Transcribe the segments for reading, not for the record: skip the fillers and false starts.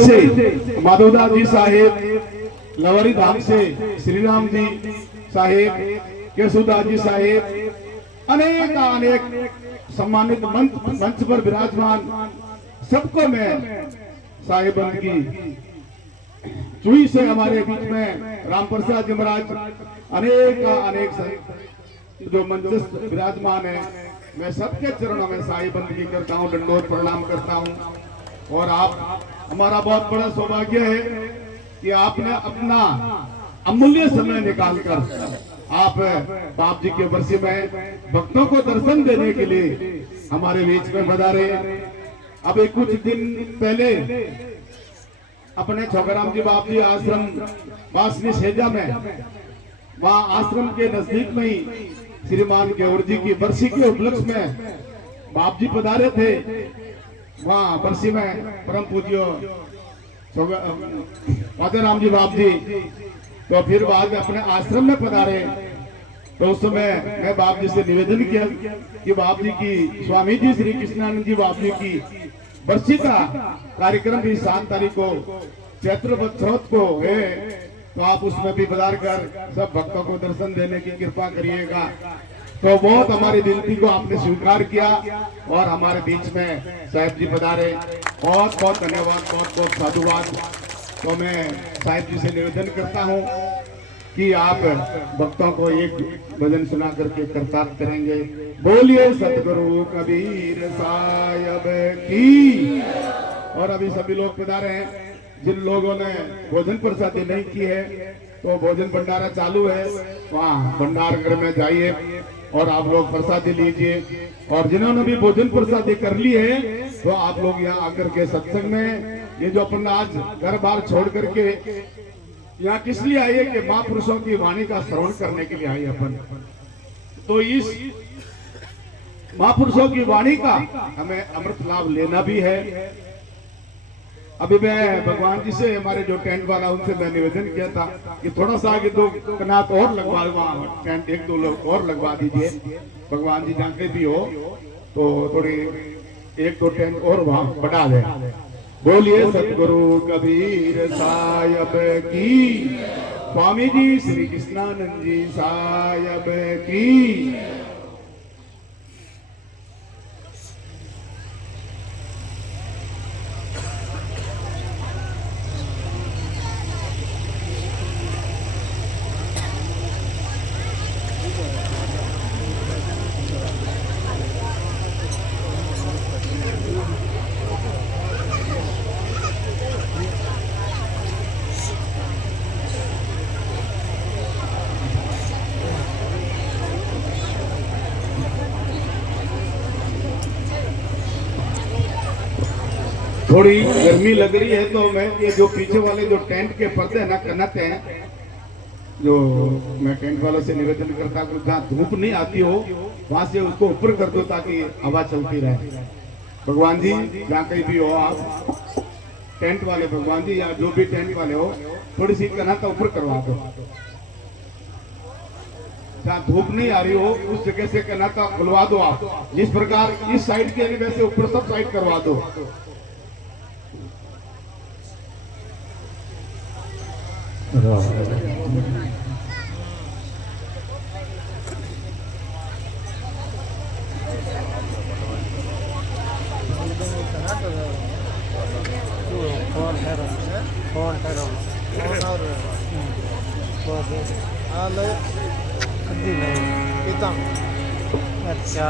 से माधवदास जी साहेब, लवरी धाम से श्री राम जी साहेब, केशवदास जी साहेब, अनेक अनेक सम्मानित मंच पर विराजमान सबको मैं साहेबन की चुई से हमारे बीच में राम प्रसाद जी महाराज अनेक अनेक जो मंचस्थ विराजमान है, मैं सबके चरणों में साहिबंदगी करता हूँ, दंडोत प्रणाम करता हूँ। और आप, हमारा बहुत बड़ा सौभाग्य है कि आपने अपना अमूल्य समय निकालकर आप बाप जी के बरसी में भक्तों को दर्शन देने के लिए हमारे बीच में पधारे। अभी कुछ दिन पहले अपने छोकराम जी बाप जी आश्रम वासनी सेजा में, वहाँ आश्रम के नजदीक में ही श्रीमान गेवर जी की बरसी के उपलक्ष्य में बाप जी पधारे थे। वहाँ बरसी में परम पूज्य राम जी बाप जी तो फिर बाद में अपने आश्रम में पधारे। तो उस समय मैं बाप जी से निवेदन किया कि बाप जी की, स्वामी जी श्री कृष्णानंद जी बाप जी की बरसी का कार्यक्रम भी 7 तारीख को चैत्र चौथ को है, तो आप उसमें भी पधार कर सब भक्तों को दर्शन देने की कृपा करिएगा। तो बहुत हमारी विनती को आपने स्वीकार किया और हमारे बीच में साहिब जी पधारे। बहुत बहुत धन्यवाद, बहुत बहुत साधुवाद। तो मैं साहिब जी से निवेदन करता हूँ कि आप भक्तों को एक भजन सुना करके कृतार्थ करेंगे। बोलिए सतगुरु कबीर साहिब की। और अभी सभी लोग पधारे हैं, जिन लोगों ने भोजन प्रसादी नहीं की है तो भोजन भंडारा चालू है, वहाँ भंडार घर में जाइए और आप लोग प्रसादी लीजिए। और जिन्होंने भी भोजन प्रसादी कर ली है तो आप लोग यहाँ आकर के सत्संग में, ये जो अपन आज घर बार छोड़ करके यहाँ किस लिए आइए कि महापुरुषों की वाणी का श्रवण करने के लिए आइए अपन। तो इस महापुरुषों की वाणी का हमें अमृत लाभ लेना भी है। अभी मैं भगवान जी से, हमारे जो टेंट वाला, उनसे मैं निवेदन किया था कि थोड़ा सा आगे 2 कनात और लगवा, वहाँ टेंट 1-2 लोग और लगवा दीजिए। भगवान जी जहाँ पे भी हो तो थोड़ी 1-2 टेंट और वहाँ बढ़ा दे। बोलिए सतगुरु कबीर साहिब की, स्वामी जी श्री कृष्णानंद जी साहिब की। थोड़ी गर्मी लग रही है तो मैं ये जो पीछे वाले जो टेंट के पर्दे ना कनत हैं, जो मैं टेंट वालों से निवेदन करता हूँ जहाँ धूप नहीं आती हो वहां से उसको ऊपर कर दो ताकि हवा चलती रहे। भगवान जी जहाँ कहीं भी हो आप, टेंट वाले भगवान जी या जो भी टेंट वाले हो, थोड़ी सी कनत ऊपर करवा दो। जहाँ धूप नहीं आ रही हो उस जगह से कनत खुलवा दो आप। जिस प्रकार इस साइड के वैसे ऊपर सब साइड करवा दो। अच्छा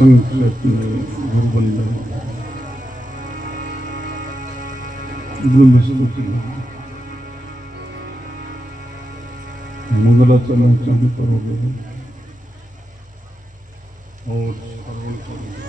संकट में गुरुवंदन ब्रह्मस्तुति मंगलाचरण चालू करोगे और श्रवण करोगे।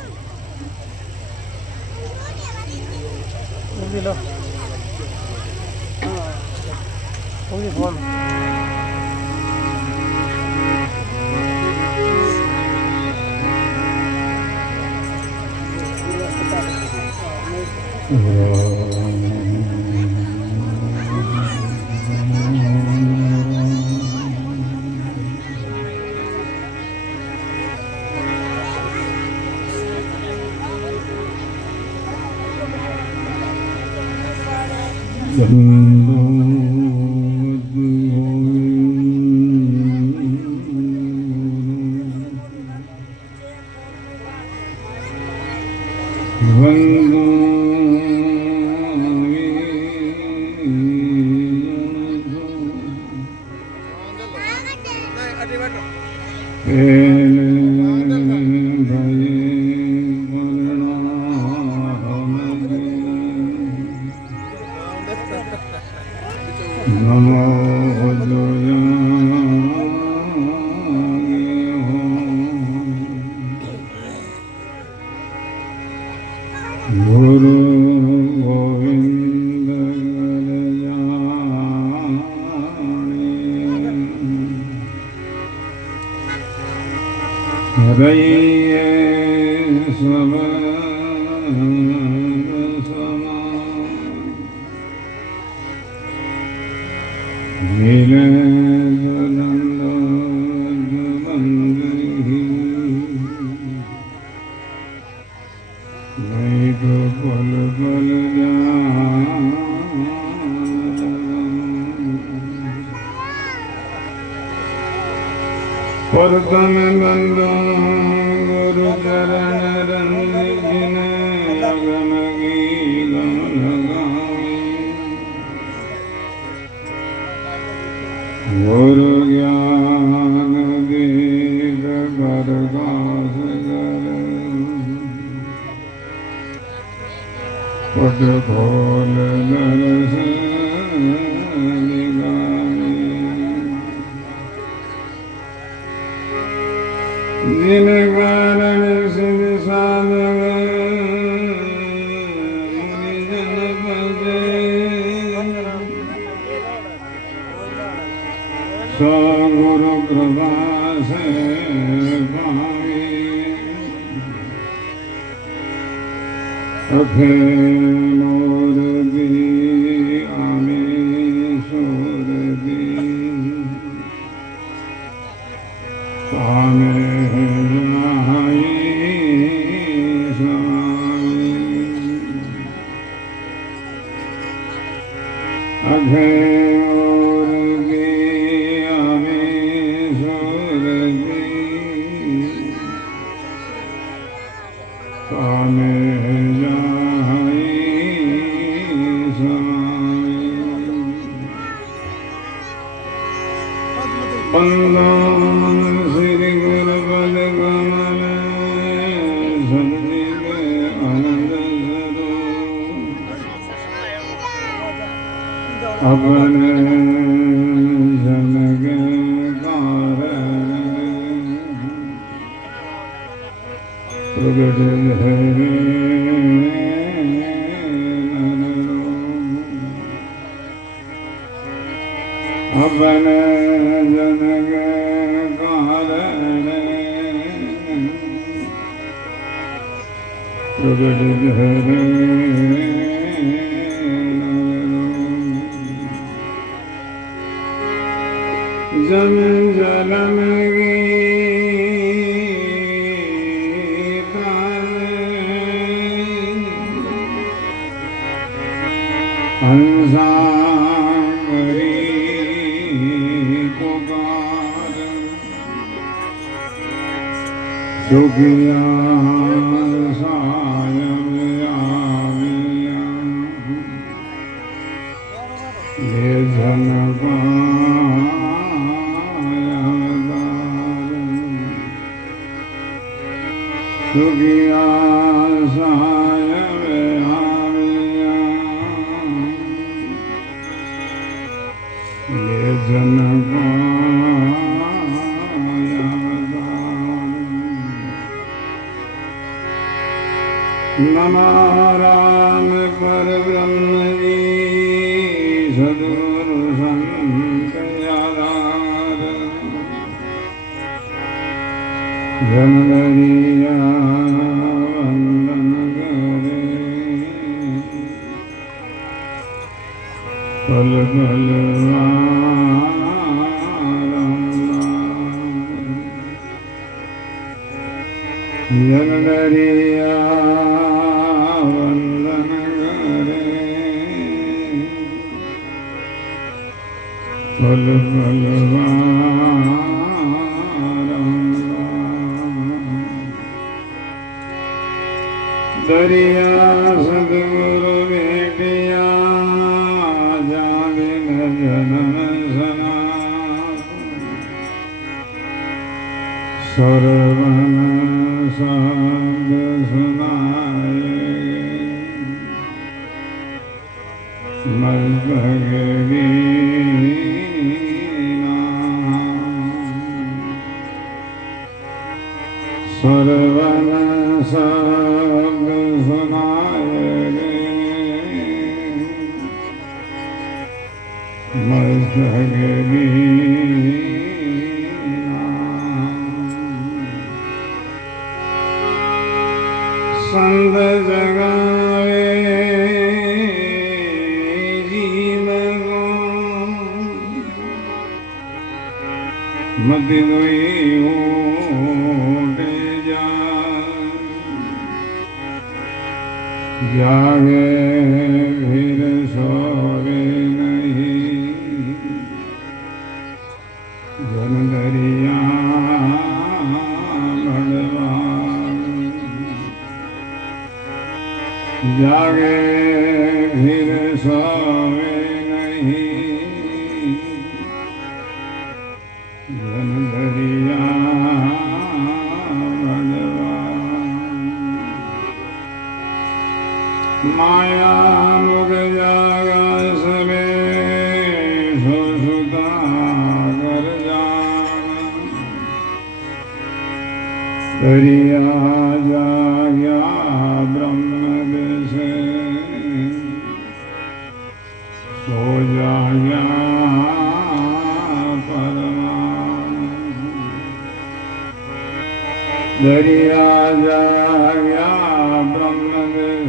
गुरु गोविंद हरये सब मिले परतन गंगा गुरु चरण रंग जिन अगन गीत लगाए गुरु ज्ञान दीप प्रकाश कर पट खोल दर्शन जिन कारण सिद्ध साधक मुनि जन भजे सो गुरु कृपा से पावे अखे मोर दी आमे सोर दी पामे अघे और दिया में सोर दी पामे जाई बंदन श्री गुरु पद कमल संजीव आनंद अपन जनक कारण प्रगट हरे अपन जनक कारण प्रगट हरे जन जलन हंसा करी पुकार सुखिया सायम आविया ये जनका सुख नमाराम पर ब्रह्म जी सद्गुरु संत आधार जनगरिया वंदन करे पल पल जनगरिया वंदन करे पल पल दरिया सद्गुरु भेटिया जाने न जनम सना सर्वन शब्द सुनाए मस्तक सर्वन शब्द सुनाए मस्तक संत जगावे जीवन को मत कोई उठे जागे फिर सोवे नहीं जनगरिया जागे फिर सोवे नहीं जनगरिया माया मुग जागा सबे सुता कर जान दरिया जाग्या ब्रह्म से सो जाग्या परमान दरिया जाग्या ब्रह्म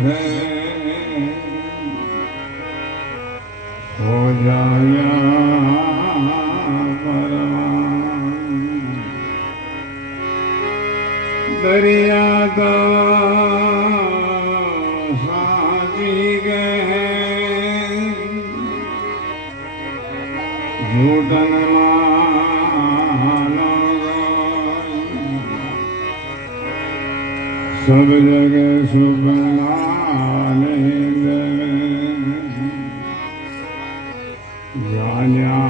से हो जाया परमान दरिया तो साची गए झूठन मानो सब जगह सुपना जाया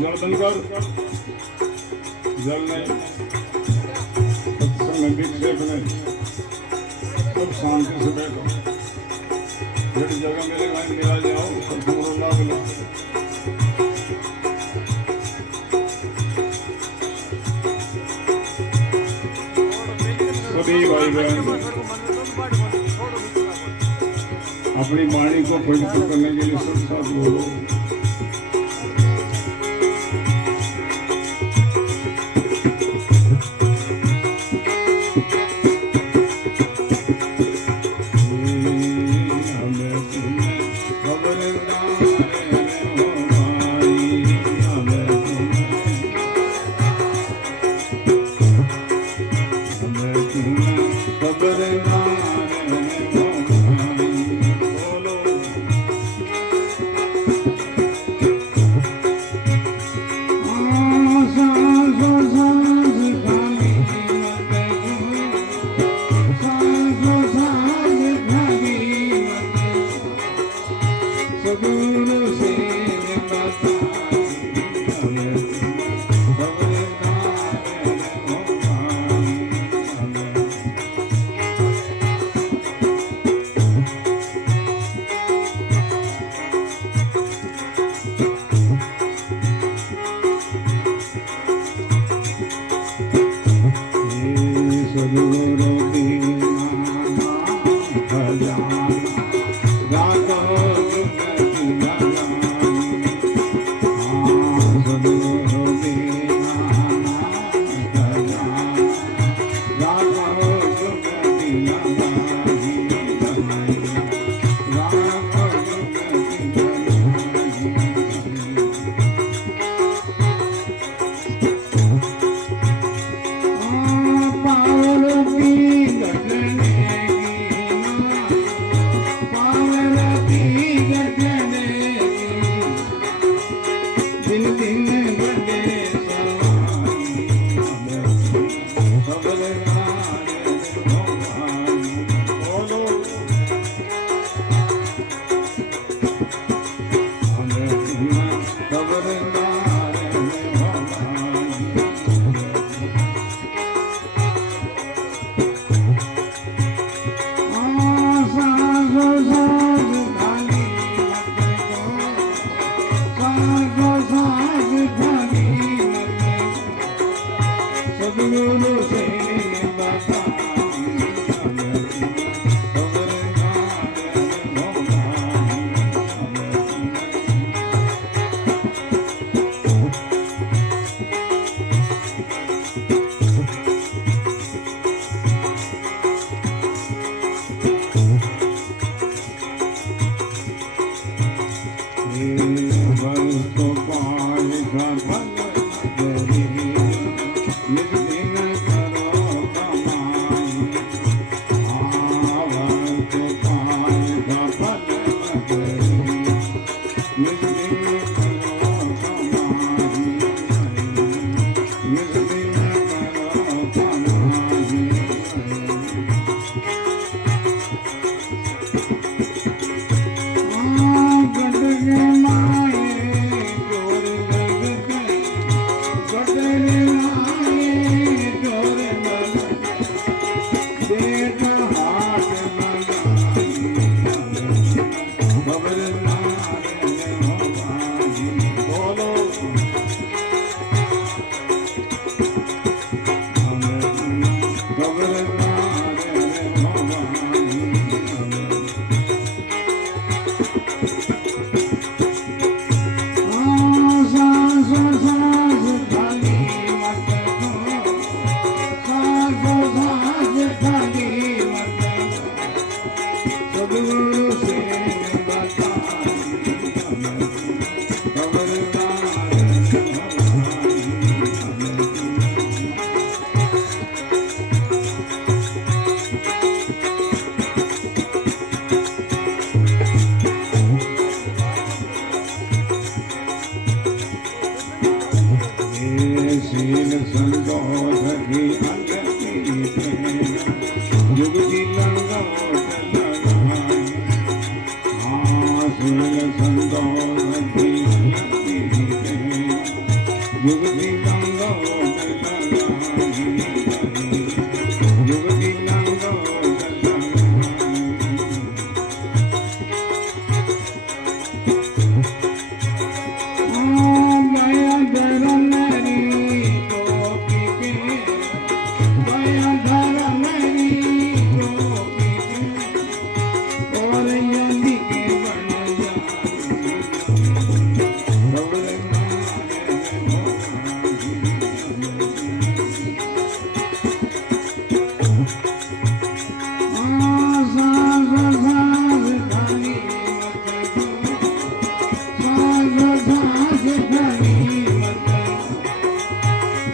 जल बनकर जल नहीं सत्संग में विक्षेप नहीं सब शांति से बैठो जेड़ी जगह मेरे भाई मिला जाओ सत्संग लाभ लो सभी भाई बहन अपनी वाणी को पवित्र करने के लिए सब साथ बोलो।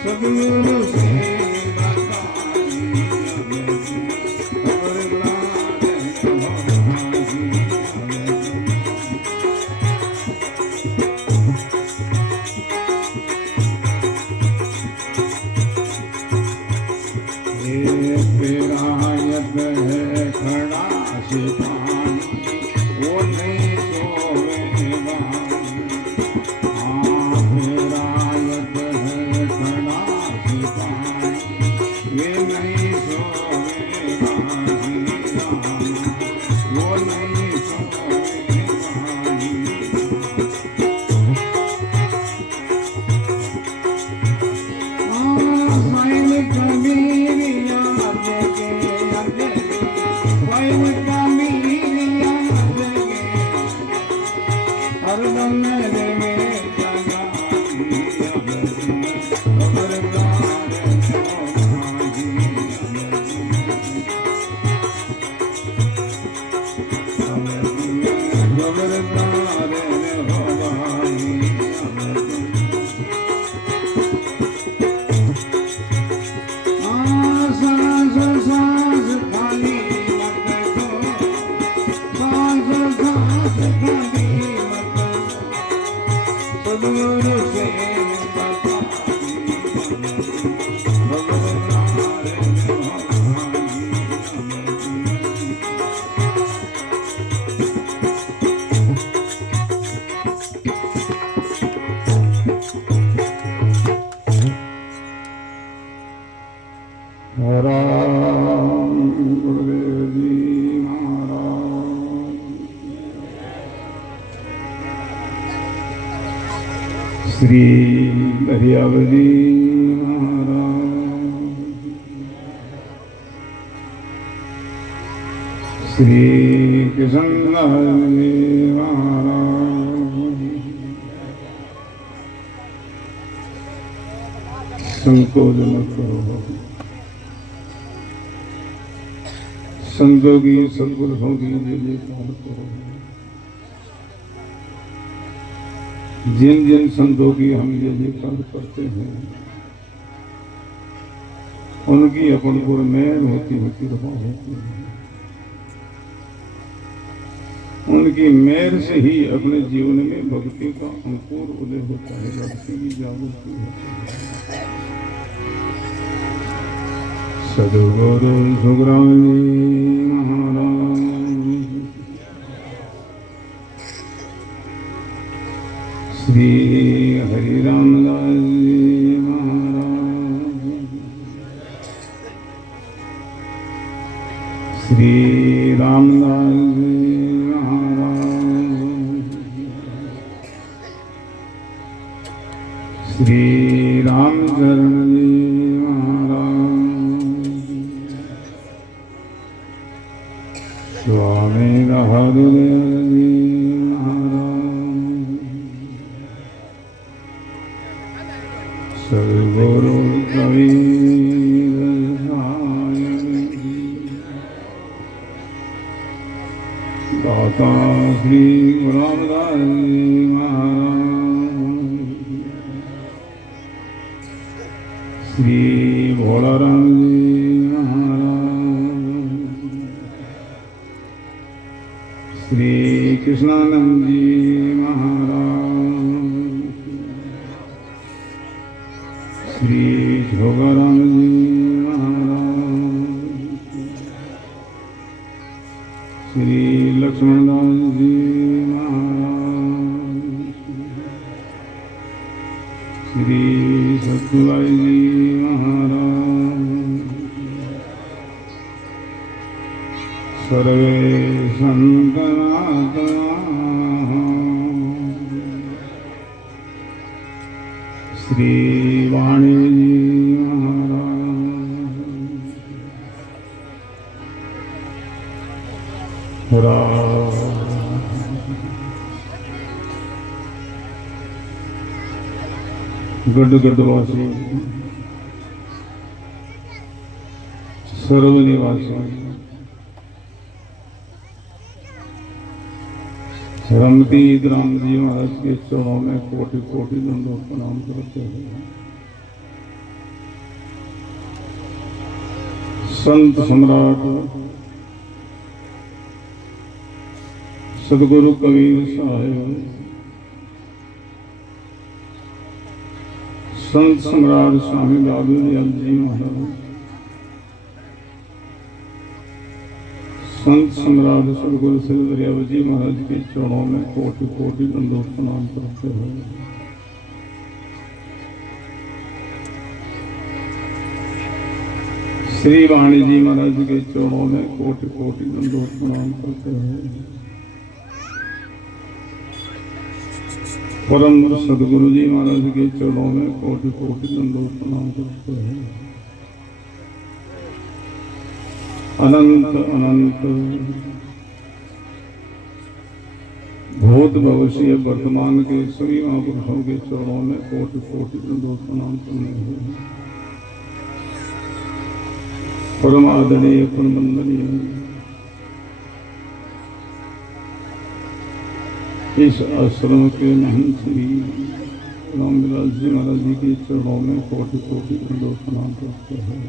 सदगुरु से बताई खबरदार हवाई सांस सांस खाली मत दो सांस सांस खाली मत सदगुरु से बता राम गुरुदेव जी महाराज श्री हरियावली महाराज श्री कृष्णलाल जी महाराज संकोच मत करो संतों की सदपुरुषों की जयकार करो जिन जिन संतों की हम जयकार करते हैं उनकी अपन पर मेहर होती होती कृपा होती है उनकी मेहर से ही अपने जीवन में भक्ति का अंकुर उदय होता है भक्ति की जागृति होती है सदगुरु सुखराम जी महाराज श्री हरिराम दास जी महाराज श्री रामदास जी महाराज श्री रामचरण जी स्वामी बहादुर जी महाराज सदगुरु कबीर साहिब दाता श्री रामदास जी महाराज श्री भोलाराम जी श्री कृष्णानंद जी महाराज श्री शोभाराम जी महाराज श्री लक्ष्मणदास जी महाराज श्री सतुलाई जी महाराज सर्वे संतनाथ श्री वाणी जी महाराज गढ़ गढ़वासी सर्वनिवासी रमती राम जी महाराज के चरणों में कोटि कोटि दंडों प्रणाम करते हैं संत सम्राट सदगुरु कबीर साहिब संत सम्राट स्वामी बहादुर जी महाराज संत सम्राट सदगुरु श्री हरियावल जी महाराज के चरणों में कोटि कोटि दंडों प्रणाम करते हुए श्री वाणी जी महाराज के चरणों में कोटि कोटि दंडों प्रणाम करते हुए परम सदगुरु जी महाराज के चरणों में कोटि कोटि दंडों प्रणाम करते हुए अनंत अनंत भूत भविष्य वर्तमान के सभी महापुरुषों के चरणों में कोटि कोटि दंडों प्रणाम करने हुए परम आदरणीय परम वंदनीय इस आश्रम के महंत श्री रामविलास जी महाराज जी के चरणों में कोटि कोटि दंडोत प्रणाम करते हैं।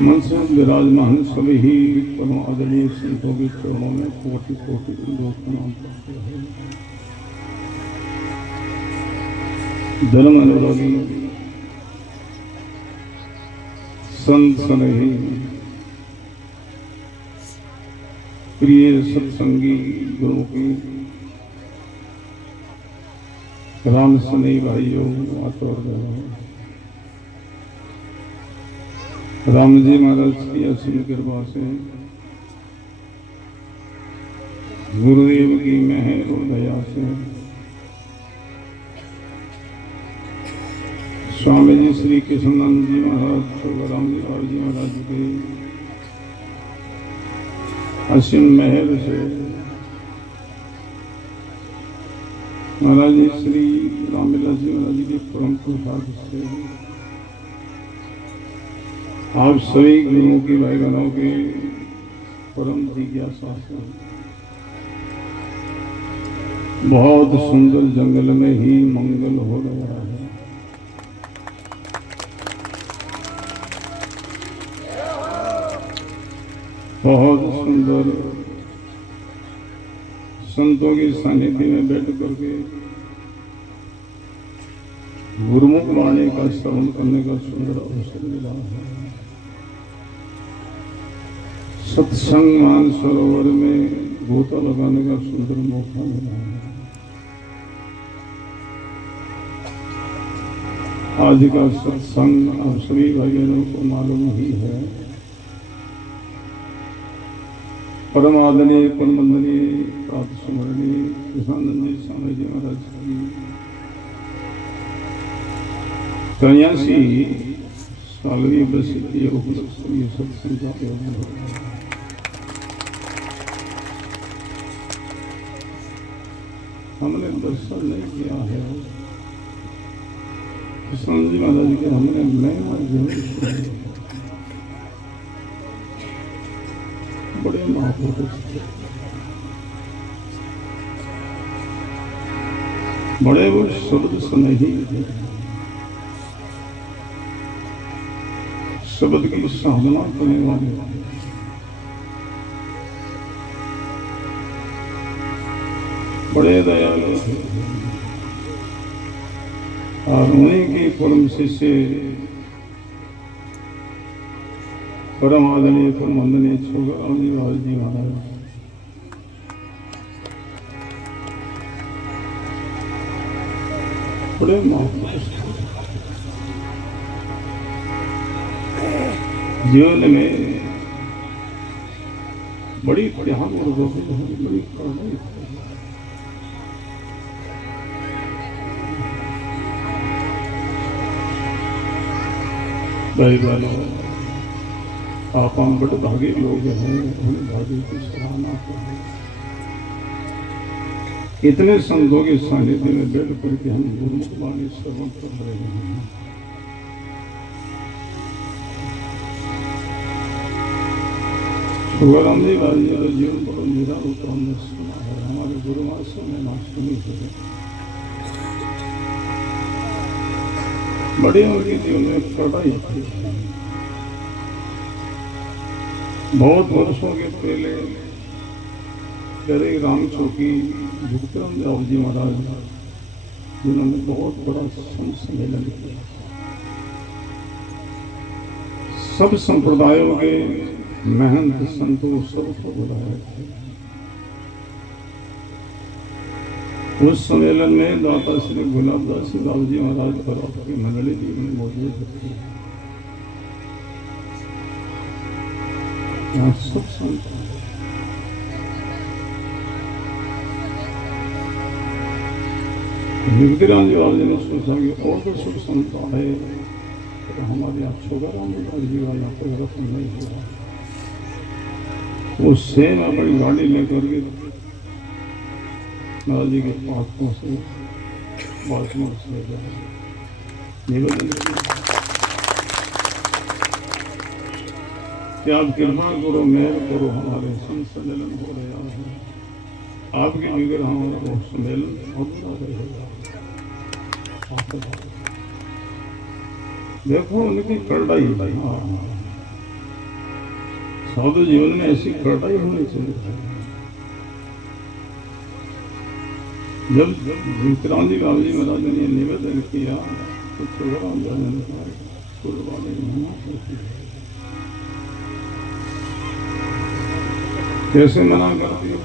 मन से विराजमान सभी ही परम आदरणीय संतों के चरणों में कोटि कोटि दंडोत प्रणाम करते हैं। धर्म अनुरागी संत स्नेही प्रिय सत्संगी गुरु की राम स्नेही भाइयों आतोर राम जी महाराज की असीम कृपा से गुरुदेव की मेहर और दया से स्वामी जी श्री कृष्णानंद जी महाराज राम जी महाराज के असीम मेहर से महाराज जी श्री रामविलास जी महाराज जी के परम प्रसाद से आप सभी गुरुओं की भाई बहनों के परम जिज्ञासा से बहुत सुंदर जंगल में ही मंगल हो रहा है। बहुत सुंदर संतों की सानिध्य में बैठ करके गुरुमुख वाणी का श्रवण करने का सुंदर अवसर मिला है। सत्संग मान सरोवर में गोता लगाने का सुंदर मौका मिला है। आज का सत्संग आप सभी भाई बहनों को मालूम ही है। परम आदरणीय परम वंदनीय प्राप्त स्मरणीय कृष्णानंद जी स्वामी जी महाराज की 83 सालवी बरसी उपलक्ष्य सत्संग का आयोजन हो रहा है। हमने दर्शन नहीं किया है कृष्णानंद जी महाराज के, हमने महिमा जरूर सुनी। बड़े महापुरुष थे, बड़े वो शब्द स्नेही थे, शब्द की साधना करने वाले थे। बड़े दयालु थे और उन्हीं के परम शिष्य परम आदरणीय परम वंदनीय छोगराम जी महाराज बड़े महापुरुष जीवन में बड़ी त्याग और बड़ी करुणा भाई बहनों, आप हम बड़े भागी लोग हैं, उन भागी की सराहना करें। इतने संतों के सानिध्य में बैठ करके हम गुरुमुख वाणी श्रवण कर रहे हैं। छोगराम जी महाराज का जीवन बड़ा मेरा रूप हमने सुना है, हमारे गुरु महाशय ने ना सुनी है। बड़े उनके जीवन में कड़ाई थी। बहुत वर्षों के पहले गरे राम चौकी भुक्तराम राव जी महाराज जिन्होंने बहुत बड़ा संत सम्मेलन किया, सब संप्रदायों के महंत संतों सबको बुलाए थे। उस सम्मेलन में दाता श्री गुलाबदास राव जी महाराज और आपकी मंडली जी में मौजूद थे। यहाँ सब संत भुक्तराम जी ने सोचा कि और तो सब संत आए तो हमारे यहाँ छोगराम जी का यहाँ पर रत्न नहीं हुआ। वो सेम अपनी गाड़ी लेकर के महाराज जी के पास पहुंचे, बाल्टीमोर से निवेदन कि आप कृपा करो, मेहर करो, हमारे संत सम्मेलन हो रहा है, आपकी विग्रहों को सम्मेलन होता रहेगा। देखो उनकी कड़ाई, साधु जीवन में ऐसी कड़ाई होनी चाहिए। जब विक्रांति बाबू जी महाराज ने निवेदन किया तो कैसे मना करती है?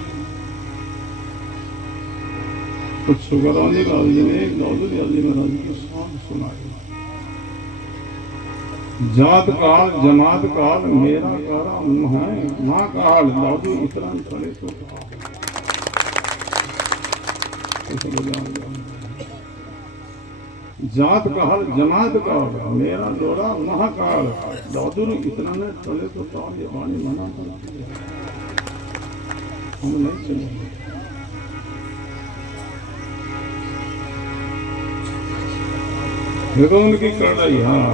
तो सुगरानी लाल जी ने दाऊद जी महाराज की शान सुनाई। जात काल जमात काल मेरा कारा मुँह है, माँ काल दाऊद इतना खड़े तो जात काल जमात काल मेरा डोरा महाकाल दाऊद इतना ने चले तो ये वाणी मना करती है। हम नहीं चलेंगे। देखो उनकी कड़ाई, हाँ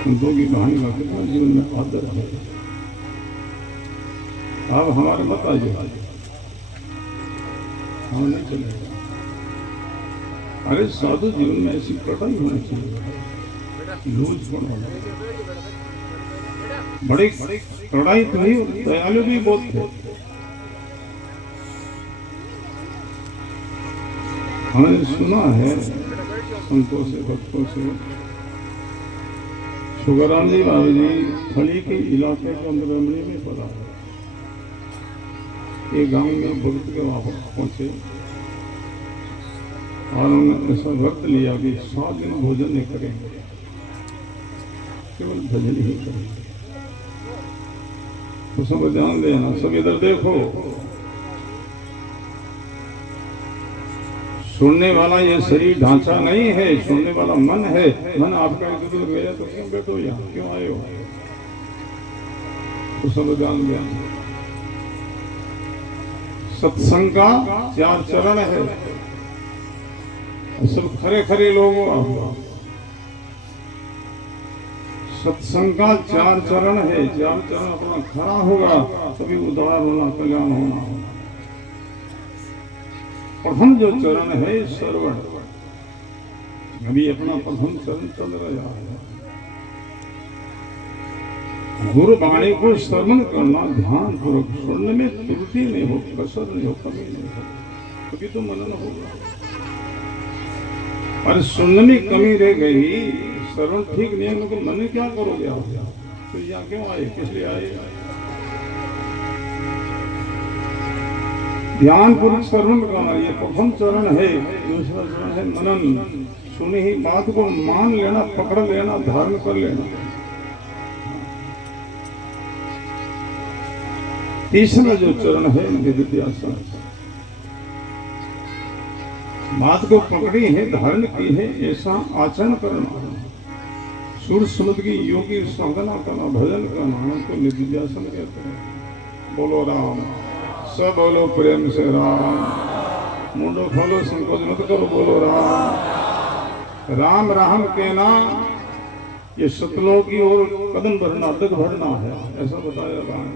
संतों की कहानी का कितना जीवन में आदर है। अब हमारे मत आइए, हम नहीं चलेगा। अरे साधु जीवन में ऐसी कड़ाई होनी चाहिए, लूज पड़ा बड़ी कड़ाई तो नहीं, दयालु भी बहुत थे। हमने सुना है संतों से भक्तों से, सुगराम जी बाबू जी थली के इलाके के अंदर रमणी में पड़ा है। एक गांव में भक्त के वहां पहुंचे और उन्होंने ऐसा व्रत लिया कि 7 दिन भोजन नहीं करेंगे, केवल भजन ही करेंगे। तो सब ध्यान देना, सब इधर देखो। सुनने वाला ये शरीर ढांचा नहीं है, सुनने वाला मन है। मन आपका इधर गया तो क्यों बैठो यहाँ, क्यों आए हो? तो सब ध्यान देना। सत्संग का 4 चरण है। सब खरे खरे लोगों आप, सत्संग का 4 चरण है। 4 चरण अपना खरा होगा तभी उद्धार होना, कल्याण होना। प्रथम जो चरण है श्रवण, अभी अपना प्रथम चरण चल रहा है। गुरु वाणी को श्रवण करना, ध्यान पूर्वक सुनने में त्रुटि नहीं हो, कसर नहीं हो, कमी नहीं हो, कभी तो मनन होगा। और सुनने में कमी रह गई, श्रवण ठीक नहीं है तो मन क्या करोगे आप? तो यहाँ क्यों आए, किस लिए आए? ध्यान पूर्वक श्रवण करना, ये प्रथम चरण है। दूसरा चरण है मनन, सुनी ही बात को मान लेना, पकड़ लेना, धारण कर लेना। तीसरा जो चरण है निधिध्यासन, बात को पकड़ी है, धारण की है, ऐसा आचरण करना। सुर सुमत की योगी साधना करना, भजन करना, उनको निधिध्यासन कहते हैं। बोलो राम, सब बोलो प्रेम से राम। मुंडो खोलो, संकोच मत करो, बोलो राम। राम राम कहना ये सतलों की ओर कदम भरना, अटक भरना है, ऐसा बताया राम।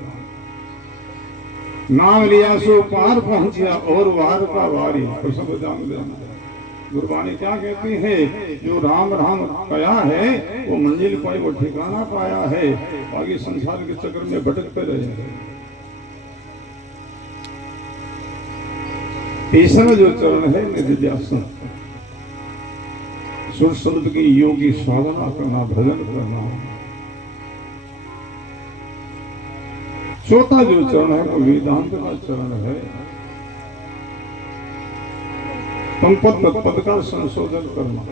नाम लिया सो पार पहुंचा और वार का वारी, तो सब जान देना। गुरबाणी क्या कहती है? जो राम राम कया है वो मंजिल पाई, वो ठिकाना पाया है। बाकी संसार के चक्कर में भटकते रहे। तीसरा जो चरण है निधिध्यासन, सुर शब्द की योगी साधना करना, भजन करना। चौथा जो चरण है वो वेदांत का चरण है। तमपद तत्पद का संशोधन करना।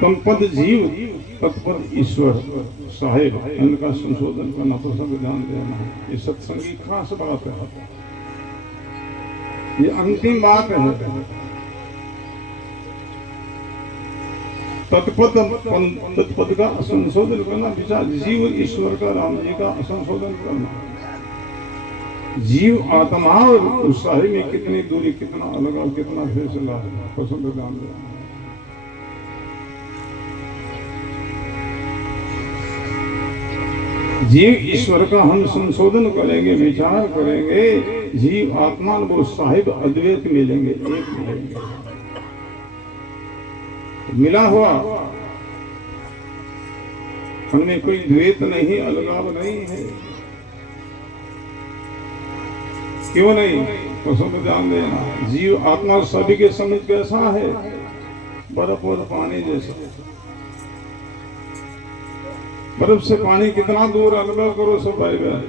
तमपद जीव, तत्पद ईश्वर साहेब, इनका संशोधन करना। तो सब ध्यान देना, ये सत्संग की खास बात है, ये अंतिम बात है। तत्पद का संशोधन करना, विचार जीव ईश्वर का, राम जी का संशोधन करना। जीव आत्मा और उत्साही में कितनी दूरी, कितना अलग और कितना फैसला है, पसंद ध्यान देना। जीव ईश्वर का हम संशोधन करेंगे, विचार करेंगे, जीव आत्मा वो साहिब अद्वैत मिलेंगे, एक मिलेंगे। मिला हुआ हमने कोई द्वैत नहीं, अलगाव नहीं है। क्यों नहीं? तो सब ध्यान देना। जीव आत्मा सभी के समझ कैसा है? बर्फ और पानी जैसा। बर्फ से पानी कितना दूर, अनुभव करो सब भाई बहन।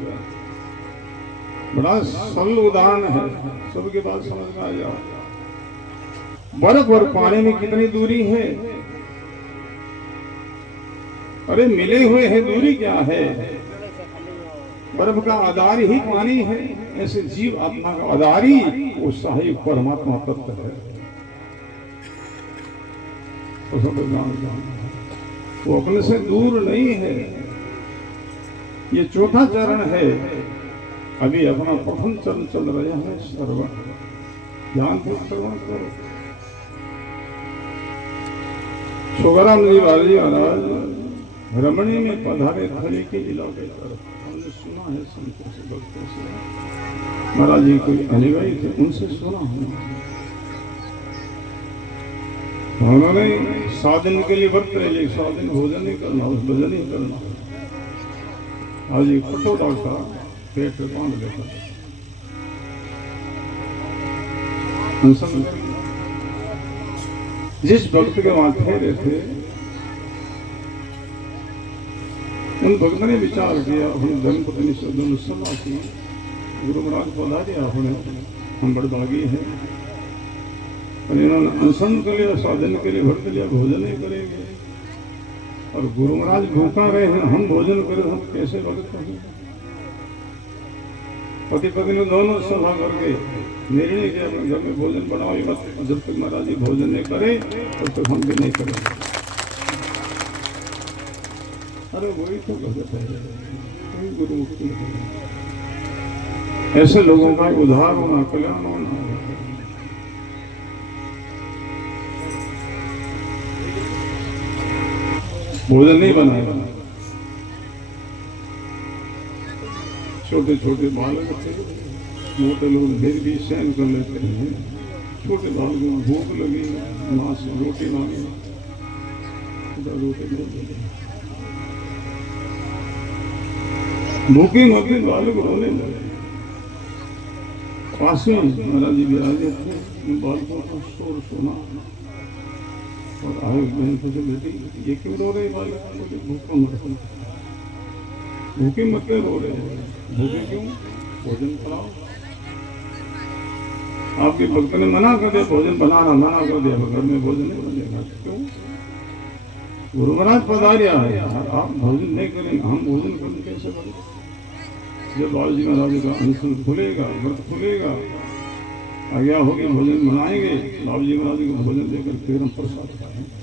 बड़ा सरल उदाहरण है, सबके बात समझ में आ जाओ। बर्फ और पानी में कितनी दूरी है? अरे मिले हुए है, दूरी क्या है? बर्फ का आधार ही पानी है, ऐसे जीव आत्मा का आधार ही वो साहिब परमात्मा तत्व है। तो सब वो अपने से दूर नहीं है। ये चौथा चरण है। अभी अपना प्रथम चरण चल रहा है श्रवण। ध्यान से श्रवण करो। छोगराम जी वाली महाराज रमणी में पधारे थली के इलाके पर। हमने सुना है संतों से, भक्तों से, महाराज जी कोई अनुयायी थे, उनसे सुना है। उन्होंने 7 दिन के लिए व्रत ले लिया, 7 दिन भोजन नहीं करना, भोजन नहीं करना। आज एक कटोरा का पेट में बांध लेता। जिस भक्त के वहां ठहरे थे, उन भक्त ने विचार किया, अपनी धर्मपत्नी से दोनों सलाह की, गुरु महाराज पधारे आपने, हम बड़भागी हैं। और इन्होंने अनशन कर लिया, 7 दिन के लिए व्रत लिया, भोजन नहीं करेंगे। और गुरु महाराज भूखा रहे हैं, हम भोजन करें, हम कैसे व्रत करें? पति पत्नी दोनों सलाह करके निर्णय किया, अपने घर में भोजन बनाओ मत, जब तक महाराज जी भोजन नहीं करे तब तक हम भी नहीं करें। अरे वही तो गलत है, कोई गुरु मुक्ति नहीं। ऐसे लोगों का उद्धार होना, कल्याण होना। भोजन नहीं बनाया। छोटे छोटे बालक थे, मोटे लोग फिर भी सहन कर लेते हैं। छोटे बालकों को भूख लगी, मां से रोटी मांगी, रोटी नहीं। भूखे मरते बालक रोने लगे। पास में महाराज जी विराजे थे, बालकों को शोर सुना और आए बहन पूछे, बेटी ये क्यों रो रहे बालक? भूखों मरते, भूखे मरते रो रहे हैं। भूखे क्यों? भोजन कराओ। आपके भक्त ने मना कर दिया, भोजन बनाना मना कर दिया, घर में भोजन नहीं बनेगा। क्यों? गुरु महाराज पधारिया है, आप भोजन नहीं करेंगे, हम भोजन करने कैसे बने? जब बाबू जी महाराज का अनशन खुलेगा, व्रत खुलेगा, आज्ञा होगी, भोजन बनाएंगे, बाबू जी महाराज को भोजन देकर फिर हम प्रसाद खाएंगे।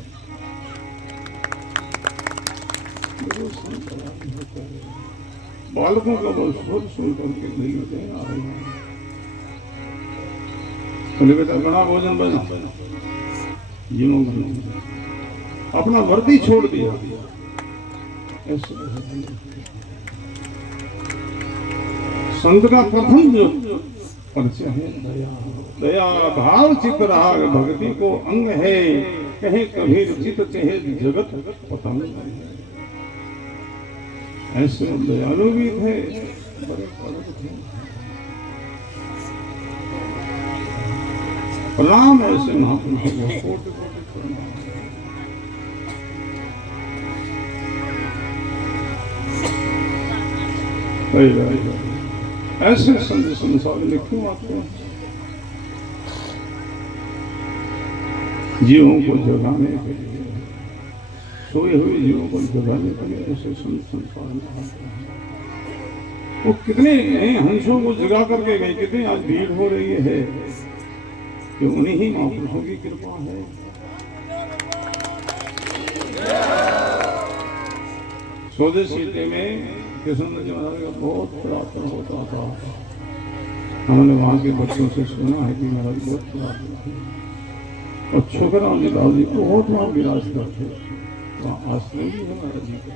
बालकों का बहुत शोर सुन करके दिल में कहीं आ रही है, बोले बेटा बना भोजन बना, जीवों बना, अपना व्रत ही छोड़ दिया। संत का प्रथम जो परिचय है दया। दया भाव चित राग भक्ति को अंग है, कहे कबीर चित चहे जगत पतंग। ऐसे दयालु भी थे, बड़े पलक थे। प्रणाम ऐसे महापुरुषों को, कोटि कोटि प्रणाम। ऐसे संत संसार में क्यों आते हैं? जीवों को जगाने के लिए, सोए हुए जीवों को जगाने के लिए ऐसे संत संसार में आते हैं। वो कितने हंसों को जगा करके गए, कितनी आज भीड़ हो रही है, कि उन्हीं ही महापुरुषों की कृपा है। स्वदेशी में कृष्ण जी महाराज का बहुत प्रार्थना होता था। हमने वहाँ के बच्चों से सुना है कि महाराज बहुत प्रार्थना थे। और छोकराम जी दाऊ जी बहुत वहाँ विराज करते, वहाँ आश्रम भी है महाराज जी का।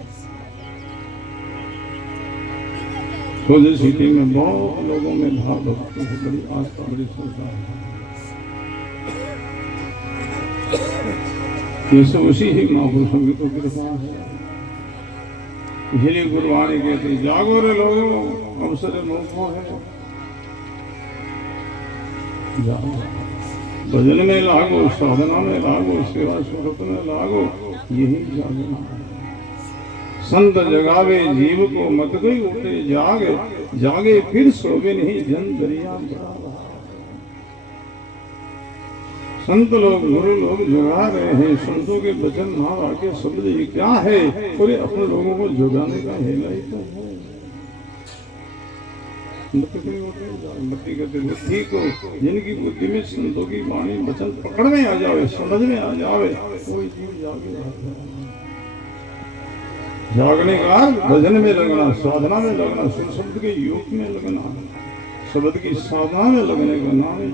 सोलह सिटी में बहुत लोगों में भाव भक्ति है, बड़ी आस्था, बड़ी श्रद्धा है। ये सब उसी ही महापुरुषों की तो कृपा है। इसलिए गुरुवाणी कहते जागो रे लोगो, अवसर मौको है, जाओ भजन में लागो, साधना में लागो, सेवा स्वरूप में लागो, यही जागना है। संत जगावे जीव को, मत गई उठे जागे, जागे फिर सोवे नहीं, जन दरिया बड़ा। संत लोग, गुरु लोग जगा रहे हैं, संतों के वचन भाव आके शब्द ये क्या है, पूरे अपने लोगों को जगाने का हेला ही तो है। मट्टी कहते बुद्धि को, जिनकी बुद्धि में संतों की वाणी वचन पकड़ में आ जावे, समझ में आ जावे, कोई जीव जागे जागने का भजन में लगना, साधना में लगना, सुर शब्द के योग में लगना, शब्द की साधना में लगने का नाम है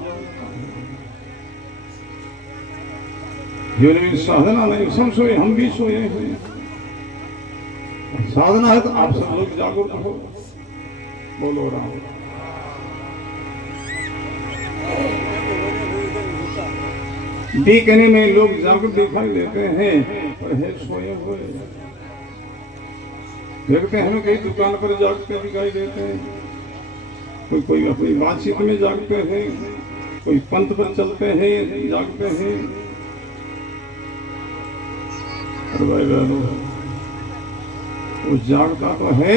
जो साधना नहीं, सब सोए, हम भी सोए हैं। साधना है तो आप सब लोग जागरूक हो, बोलो राम। कहने में लोग जागरूक दिखाई देते हैं, पर है सोए हुए। देखते हैं हमें कई दुकान पर जागते दिखाई देते हैं, कोई अपनी बातचीत में जागते हैं, कोई पंथ पर चलते हैं, जागते हैं। वो जागता तो है,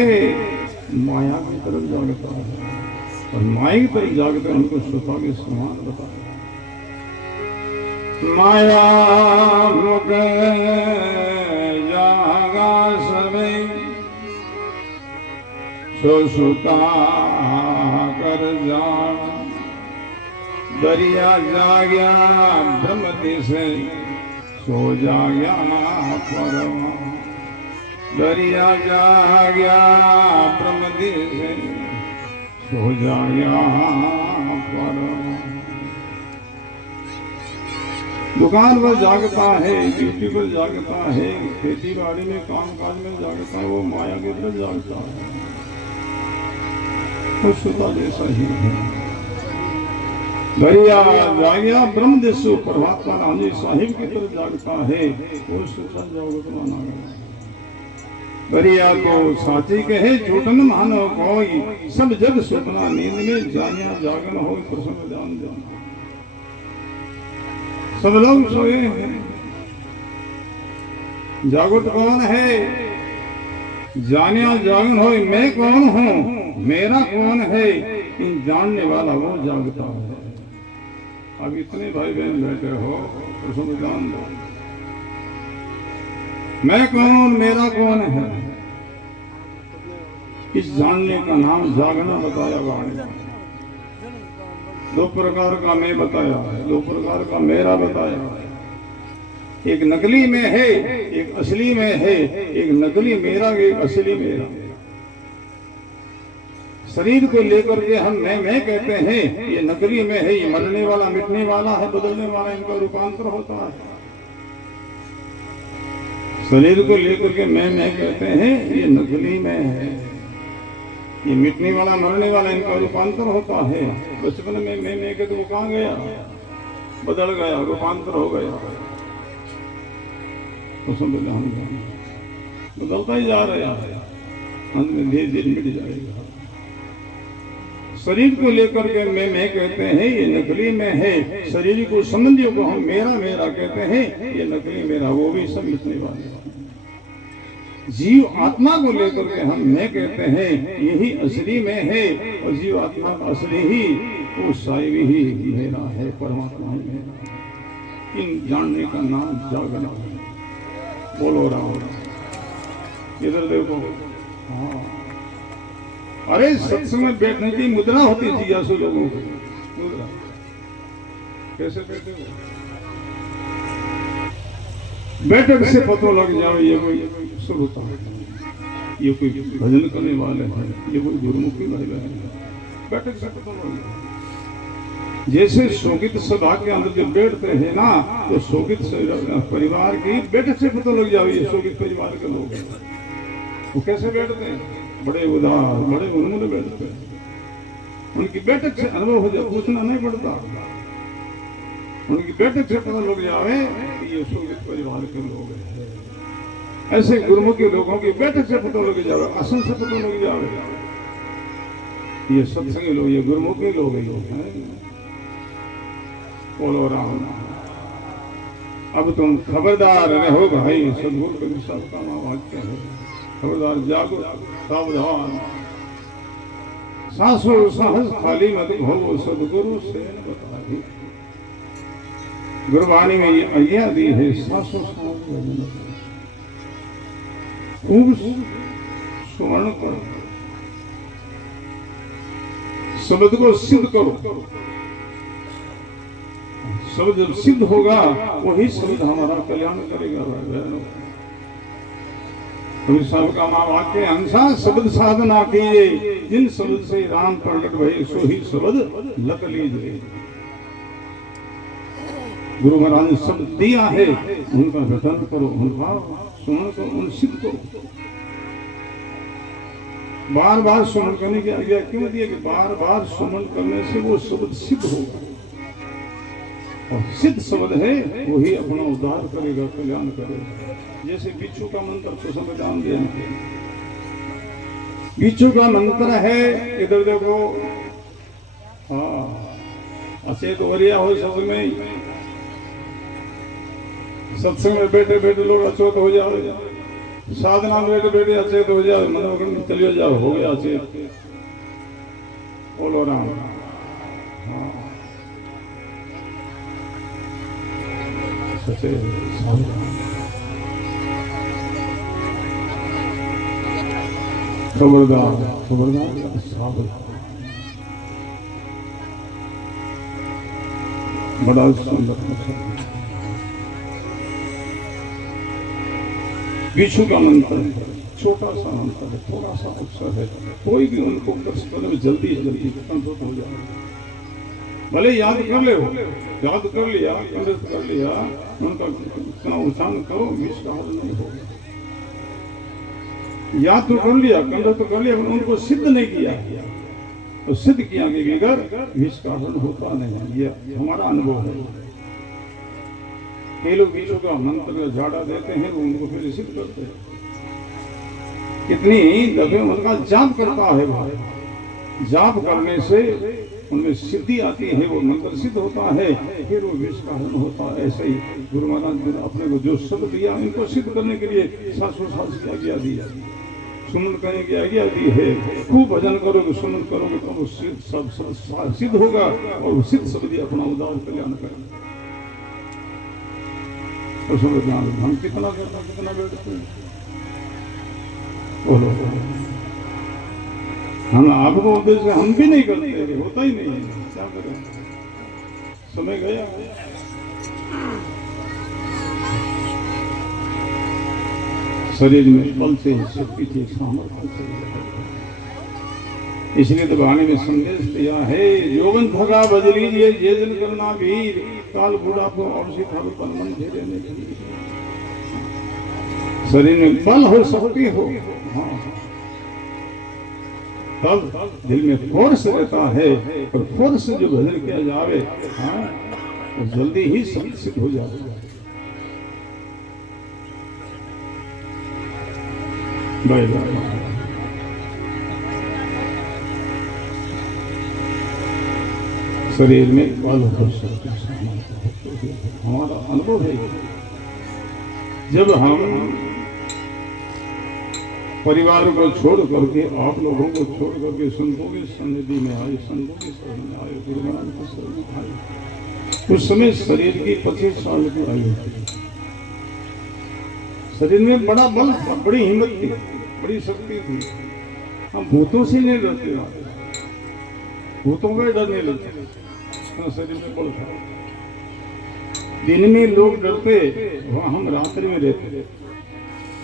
माया की तरफ जागता है, और माया की तरफ जागते हमको सुखा के समान बताया। माया मुख जागा समय, सो सुता कर जान, दरिया जाग्या ब्रह्म से, सो जाग्या परमा। दरिया जाग्या ब्रह्म से, सो जाग्या परमा। दुकान पर जागता है, ड्यूटी पर जागता है, खेती बाड़ी में काम काज में जागता है, वो माया की तरफ जागता है, वो सुता जैसा ही है। दरिया जाग्या ब्रह्म देशु, परमात्मा राम जी साहिब की तरफ जागता है, वो सुता जागृत माना गया। दरिया को साची कहे, झूठन मानो कोई, सब जग सुपना नींद में, जानिया जागन हो प्रसन्न ध्यान देना। सब लोग सोए हैं, जागृत कौन है? जानिया जागन हो, मैं कौन हूँ, मेरा कौन है, इन जानने वाला वो जागता है। अब इतने भाई बहन बैठे हो तो सब जान दो, मैं कौन, मेरा कौन है। इस जानने का नाम जागना बताया वाणी। दो प्रकार का मैं बताया है, दो प्रकार का मेरा बताया है। एक नकली में है, एक असली में है। एक नकली मेरा, एक असली मेरा। शरीर को लेकर के हम मैं कहते हैं, ये नकली में है, ये मरने वाला, मिटने वाला है, बदलने वाला, इनका रूपांतर होता है। शरीर को लेकर के मैं कहते हैं, ये नकली में है, ये मिटने वाला, मरने वाला, इनका रूपांतर होता है। बचपन में मैं कहते वो कहाँ गया, बदल गया, रूपांतर हो गया, तो समझ हम बदलता ही जा रहा है, अंत में धीरे धीरे मिट जाएगा। शरीर को लेकर के मैं कहते हैं, ये नकली में है। शरीर को संबंधियों को हम मेरा मेरा कहते हैं, ये नकली मेरा, वो भी सब मिटने वाले। जीव आत्मा को लेकर के हम मैं कहते हैं, यही असली में है, और जीव आत्मा का असली ही वो साहिब ही मेरा है, परमात्मा ही मेरा। इन जानने का नाम जागना है। बोलो राम। इधर देखो, हाँ, अरे सत्संग में बैठने की मुद्रा होती है जिज्ञासु लोगों की। मुद्रा कैसे बैठे हो? बैठक से पता लग जाओ ये कोई श्रोता है, ये कोई भजन करने वाले हैं, ये कोई गुरुमुखी वाले हैं। बैठक से पता लग जाओ। जैसे शोकित सभा के अंदर जब बैठते हैं ना, तो शोकित परिवार की बैठक से पता लग जाओ ये शोकित परिवार के लोग हैं। वो कैसे बैठते हैं? बड़े उदार, बड़े उन्मूल बैठते हैं। उनकी बैठक से अनुभव हो जाए, पूछना नहीं पड़ता। उनकी बैठक से पता लग जावे कि ये शोभित परिवार के लोग हैं। ऐसे गुरुमुखी लोगों की बैठक से पता लग जावे, आसन से पता लग जावे ये सत्संगी लोग, ये गुरुमुखी लोग हैं। बोलो राम। अब तुम खबरदार रहो भाई, सदगुरु कबीर साहब का वाक्य है, खबरदार जागो सावधान। सासो साहस खाली मत भो, सदगुरु से बताई। गुरबाणी में ये आज्ञा दी है, सासो साहस खूब सुवर्ण करो, शब्द को सिद्ध करो। शब्द जब सिद्ध होगा वही शब्द हमारा कल्याण करेगा। कबीर साहब का वाक्य हंसा शब्द साधना कीजिए, जिन शब्द से राम प्रकट भये सो ही शब्द लग लीजिए। गुरु महाराज ने शब्द दिया है, उनका रटन करो, उनका सुमन करो, उन सिद्ध करो। बार बार सुमन करने की आज्ञा क्यों दी है कि बार बार सुमन करने से वो शब्द सिद्ध होगा, और सिद्ध शब्द है वही अपना उद्धार करेगा, कल्याण करेगा। जैसे बिच्छू का मंत्र तो सब जान देना। बिच्छू का मंत्र है, इधर देखो, हाँ अचेत वरिया हो शब्द में, सत्संग में बैठे बैठे लोग अचेत हो जाओ, साधना में बैठे बैठे अचेत हो जाओ, मनोरंजन में चलिए जाओ, हो गया अचेत। बोलो राम। हाँ सचे खबरदार, खबरदार, बड़ा सुंदर विष्णु का मंत्र है, छोटा सा मंत्र है, थोड़ा सा अक्षर है, कोई भी उनको करने में जल्दी जल्दी कंठस्थ हो जाए। भले याद कर ले, याद कर लिया, कंठस्थ कर लिया, उनका उच्चारण करो, विष का हल नहीं होगा। याद तो कर लिया, कंठस्थ तो कर लिया, उनको सिद्ध नहीं किया, तो सिद्ध किया के बगैर विष का हल होता नहीं। ये हमारा अनुभव है। कई लोग विष्णु का मंत्र झाड़ा देते हैं, उनको फिर सिद्ध करते हैं। कितनी दफे उनका जाप करता है भाई, जाप करने से उनमें सिद्धि आती है, वो मंत्र सिद्ध होता है, फिर वो विष का हरण होता है। ऐसे ही गुरु महाराज ने अपने को जो शब्द दिया, इनको सिद्ध करने के लिए सासु सास की आज्ञा दी, सुमन करने की आज्ञा दी है। खूब भजन करोगे, सुमन करोगे तो वो सब सिद्ध होगा, और वो सिद्ध शब्द ही अपना उदार कल्याण करेगा। हम कितना करना, कितना बैठते हैं, बोलो। हम आपको उद्देश्य हम भी नहीं करते, होता ही नहीं है, क्या करें, समय गया। शरीर में बल से शक्ति से सामर्थ्य से, इसलिए तो वाणी में संदेश दिया है, यौवन भगा बदली ये दिन करना वीर, काल बूढ़ा को अवशित हर पर मन घेरे नहीं। शरीर में बल हो, शक्ति हो, हाँ, तब दिल में फोर्स रहता है, और फोर्स से जो भजन किया जावे, हाँ, तो जल्दी ही सिद्ध हो जाएगा। शरीर में बल हो, हमारा अनुभव है। जब हम परिवार को छोड़ करके, आप लोगों को छोड़ करके संतों की सन्निधि में आए, संतों की शरण में आए, गुरु महाराज की शरण में आए, उस समय शरीर की 25 साल की आयु थी। शरीर में बड़ा बल था, बड़ी हिम्मत थी, बड़ी शक्ति थी। हम भूतों से नहीं डरते, भूतों का डर नहीं लगता, शरीर में बल था। दिन में लोग डरते, वहां हम रात्रि में रहते,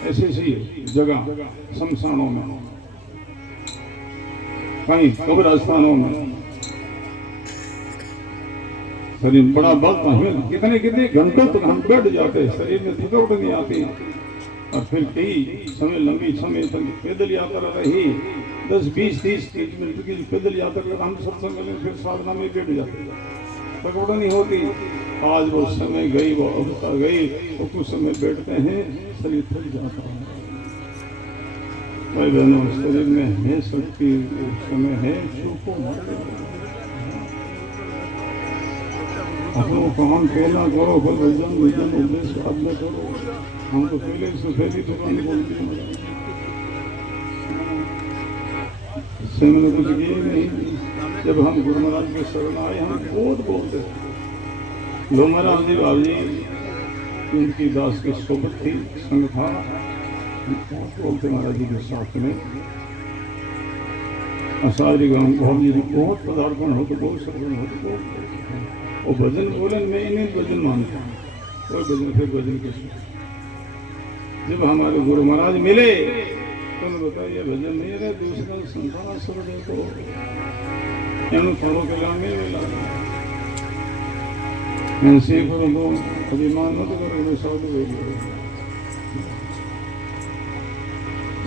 ऐसी ऐसी जगह, शमशानों में, कहीं कब्रिस्तानों में, शरीर बड़ा बल था। कितने कितने घंटों तक हम बैठ जाते, शरीर में थकावट नहीं आती, और फिर कई समय लंबी समय तक पैदल यात्रा रही, 10, 20, 30 मिनट की पैदल यात्रा कर हम सत्संग में फिर साधना में बैठ जाते, थकावट नहीं होती। आज वो समय गई, वो अवस्था गई, तो कुछ समय बैठते हैं शरीर थक जाता है। भाई बहनों, शरीर में है शक्ति, समय है सुख अपनों काम पहला करो, फिर भजन भजन उद्देश्य बाद में करो। हम तो पहले सफेदी दुकान बोलते हैं, मैंने कुछ किए नहीं। जब हम गुरु महाराज के शरण आए, हम बहुत बोलते थे। लो महाराज जी बाबू जी, उनकी दास की सोबत थी, संग था, बोलते महाराज जी के साथ में आचार्य गांव भाव जी बहुत पदार्पण हो तो बहुत सर्वन हो तो बहुत, और भजन बोले मैं इन्हें भजन मानता हूँ, और भजन फिर भजन के सुख। जब हमारे गुरु महाराज मिले तो उन्होंने बताया ये भजन नहीं रहे, दूसरा संतान सुर दे तो थोड़ो के लाने मिला ऐसे करो तो अभिमान मत करो, मैं साधु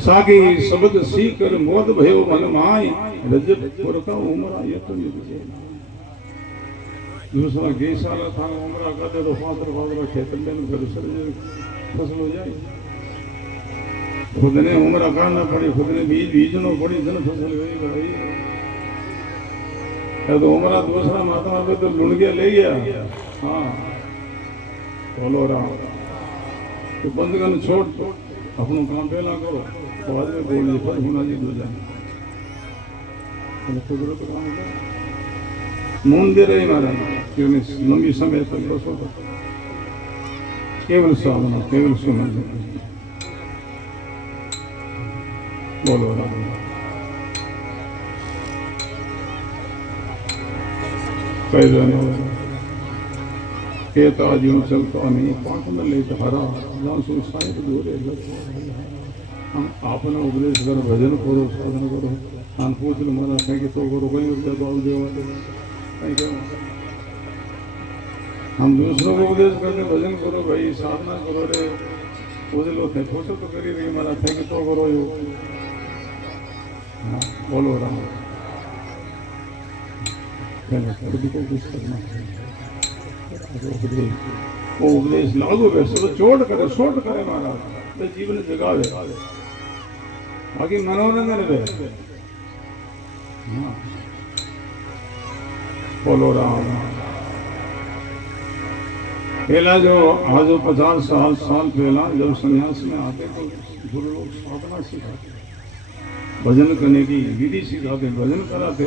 सागी शब्द सीकर मोद भयो मन माय, रजत पुरका उमरा ये तो नहीं। दूसरा गेसाला था उमरा का तो फादर खेतन में घर सर फसल हो जाए, खुद ने उमरा काटना पड़ी, खुद ने बीजनो पड़ी, जन फसल गई भाई। तो उमरा दूसरा महात्मा पे तो लुढ़ गया ले गया। हाँ बोलो राम, तो बंद कर छोड़ अपनों काम पहला करो, बाद में बोलिए पर होना जी दो जाए मून दे रहे महाराज क्यों नहीं लंबी समय तक बसो, केवल साधना, केवल सुना। बोलो राम। कई जाने कहता जीवन चलता नहीं, पाठ में ले हरा जहाँ सो साइड जोड़े हम आपने उपदेश कर भजन करो, साधन करो, हम पूछ लो मारा कहीं तो करो, कहीं जवाब दे कहीं क्या। हम दूसरों को उपदेश करते भजन करो भाई, साधना करो रे, पूछ लो थे पूछो तो करी रही मारा कहीं तो करो यो। हाँ बोलो राम, खुद को कुछ करना वो उपदेश लागू है, सब चोट करे शोट करे महाराज, तो जीवन जगावे, बाकी मनोरंजन रहे। बोलो राम। पहला जो आज 50 साल पहला जब संन्यास में आते तो गुरु लोग साधना सिखाते, भजन करने की विधि सिखाते, भजन कराते।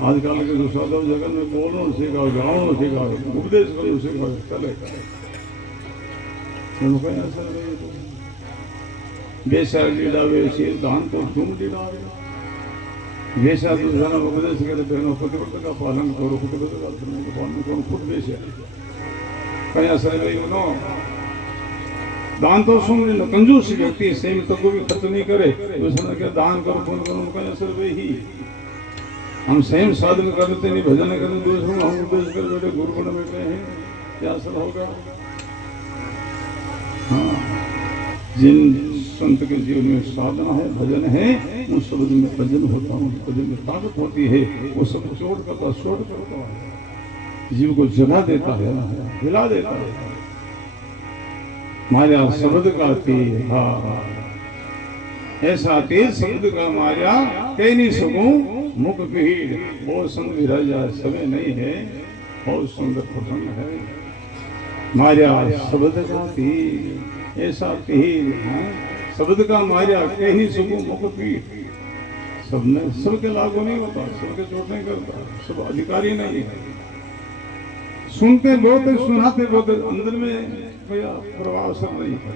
आजकल के जो साधु जगत में बोलना सिखाओ, गाँव सिखाओ, उपदेश करो सिखाओ, चले जैसा लीडावे सिद्धांत तो तुम लीडावे, जैसा दूसरा उपदेश करे बहनों प्रतिव्रत का पालन करो, प्रतिव्रत का पालन करो, खुद वैसे कहीं असर नहीं बनो। दान तो सुन लो, कंजूस व्यक्ति सेम तक को भी खर्च नहीं करे, दूसरा क्या दान करो पुण्य करो, कहीं असर वही। हम सेम साधन करते नहीं, भजन करते, दूसरों हम उपदेश कर बैठे, गुरु बन बैठे हैं, क्या असर होगा। हाँ, जिन संत के जीवन में साधना है, भजन है, उन शब्द में भजन होता है, भजन में ताकत होती है, वो सब चोट करता शोट करता है, जीव को जगा देता है, हिला देता है। माया शब्द का तेज, हाँ ऐसा तेज शब्द का माया कह नहीं सकूं, मुख भीड़ वो संग विराजा समय नहीं है, बहुत सुंदर प्रसंग है। माया शब्द का तेज, ऐसा तेज, शब्द का माया कह नहीं सकूं, मुख भीड़ सबने सबके लागू नहीं होता, सबके चोट नहीं करता, सब अधिकारी नहीं है। सुनते बोलते सुनाते बोलते अंदर में प्रभाव सब नहीं है,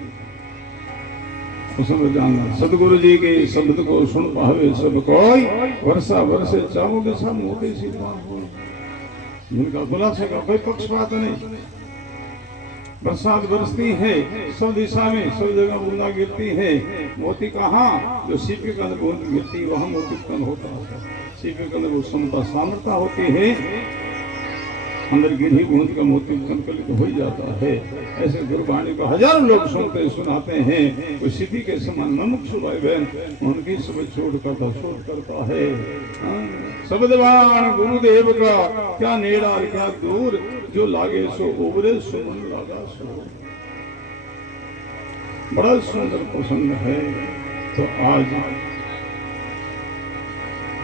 उसमें जानना। सदगुरु जी के शब्द को सुन पावे सब कोई, वर्षा वर्षे चारों दिशा मोती सी जिनका खुलासे का कोई पक्षपात नहीं। बरसात बरसती है सब दिशा में, सब जगह बूंदा गिरती है, मोती कहाँ जो सीपी का बूंद गिरती वहां मोती उत्पन्न होता है। सीपी के अंदर वो क्षमता सामर्थ्य होती है, अंदर गिरी बूंद का मोती संकलित हो ही जाता है। ऐसे गुरबाणी को हजारों लोग सुनते सुनाते हैं। कोई सिद्धि के समान नमुक्ष भाई बहन उनकी सब छोड़ करता है। शब्दवान गुरुदेव का क्या नेड़ा क्या दूर, जो लागे सो उबरे सुमन लागा सो। बड़ा सुंदर प्रसंग है। तो आज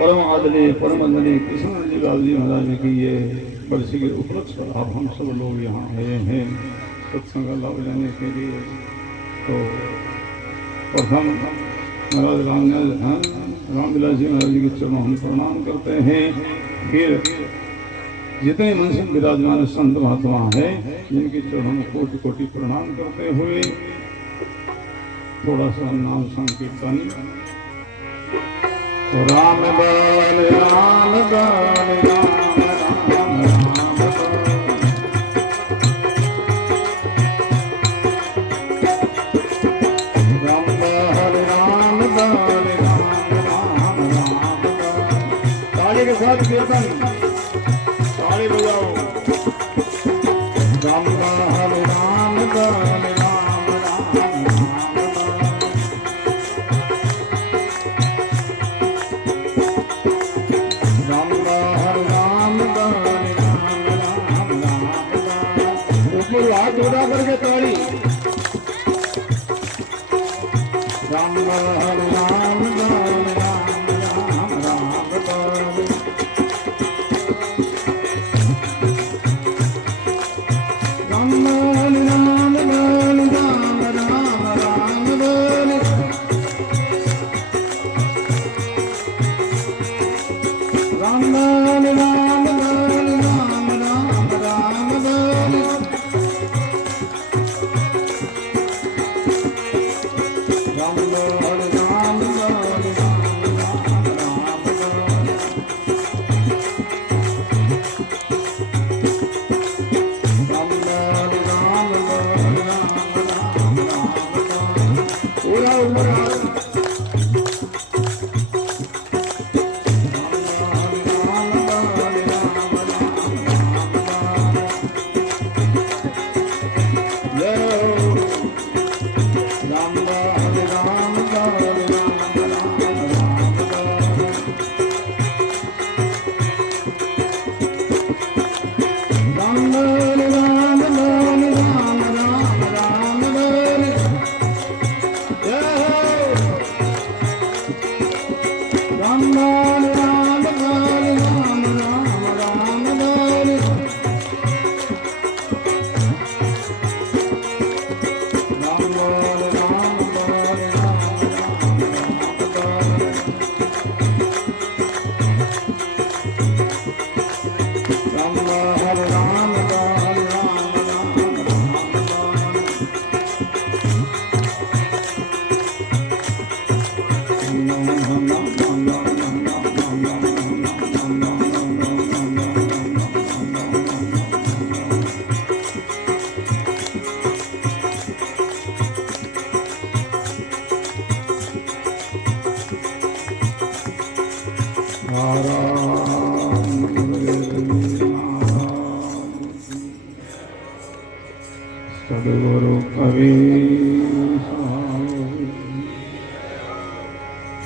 परम आदरणीय परम वंदनीय कृष्ण जी बाबू जी महाराज की ये बरसी के उपलक्ष्य पर आप हम सब लोग यहाँ आए हैं सत्संग लाभ लेने के लिए। तो प्रथम महाराज रामविलास जी महाराज जी के चरणों हम प्रणाम करते हैं। फिर जितने मन से विराजमान संत महात्मा है जिनके चरणों में कोटि कोटि प्रणाम करते हुए थोड़ा सा नाम संकीर्तन। राम बाल राम बाल राम राम राम बाल राम बाल राम राम। ताली के साथ कीर्तन, ताली बजाओ। राम बाल राम बाल हाथ उड़ा करके ताली। राम राम राम राम राम राम राम सदगुरु कवि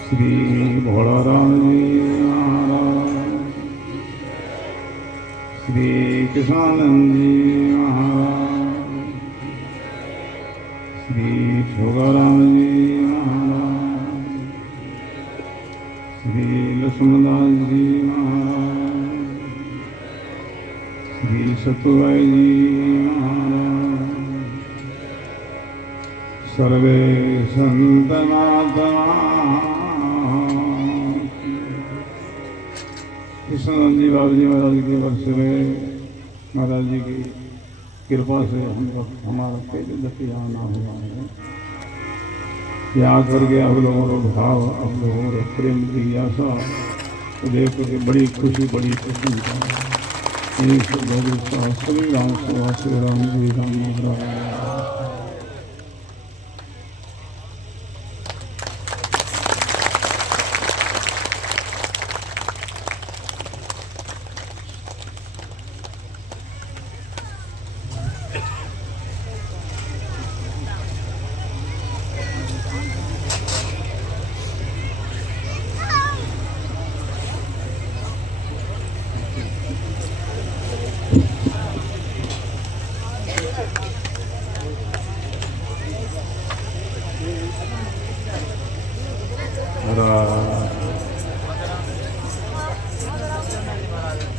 श्री भोलाराम जी महाराज, श्री कृष्णानंद जी महाराज, श्री भोगाराम जी महाराज, श्री लक्ष्मणदास जी महाराज, श्री सतुभाई जी महाराज, सर्वे संत महात्मा कृष्णानंद जी बाबू जी महाराज के वर्ष में महाराज जी की कृपा से हम लोग हमारा पहले दफे आना हुआ है। यहाँ करके आप लोगों को भाव, आप लोगों को प्रेम की आशा तो देख के बड़ी खुशी, बड़ी प्रसन्नता। सभी राम सेवा श्री राम जी राम महाराज।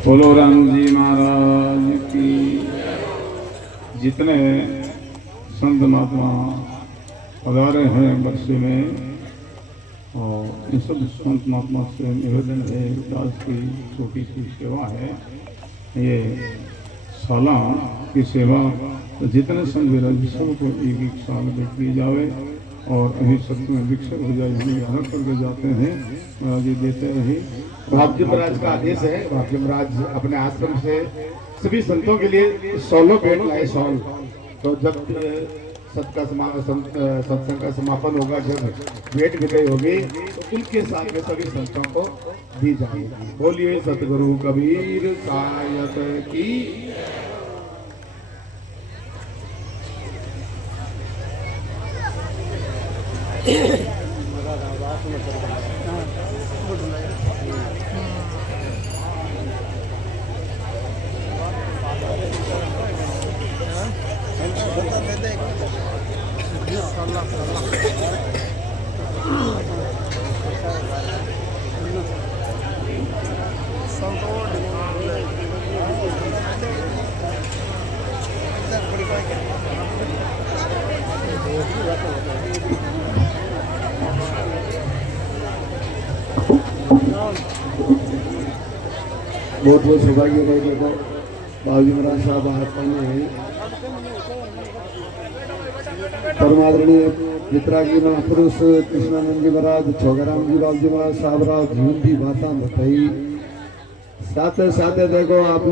बोलो राम जी महाराज की। जितने संत महात्मा पधारे हैं बरसी में, और इन सब संत महात्मा से निवेदन है, दास की छोटी सी सेवा है, ये साला की सेवा तो जितने संत विराज सबको एक एक साल में दी जावे और अभी सब में विकसित हो जाए, हम यहाँ करके जाते हैं, महाराज जी देते रहे। बापजी महाराज का आदेश है, बापजी महाराज अपने आश्रम से सभी संतों के लिए 100 भेंट लाए 100। तो जब सत्संग का समापन होगा, जब भेंट विदाई होगी तो उनके साथ में सभी संतों को दी जाएगी। बोलिए सतगुरु कबीर सायत की। बहुत बहुत सौभाग्य है। देखो बाबूजी महाराज साहब आते हैं, परमादरणीय वितरागी महापुरुष कृष्णानंद जी महाराज, छोगाराम जी बाबूजी महाराज साहब जीवन की बातें बताई। साथ साथ देखो आपने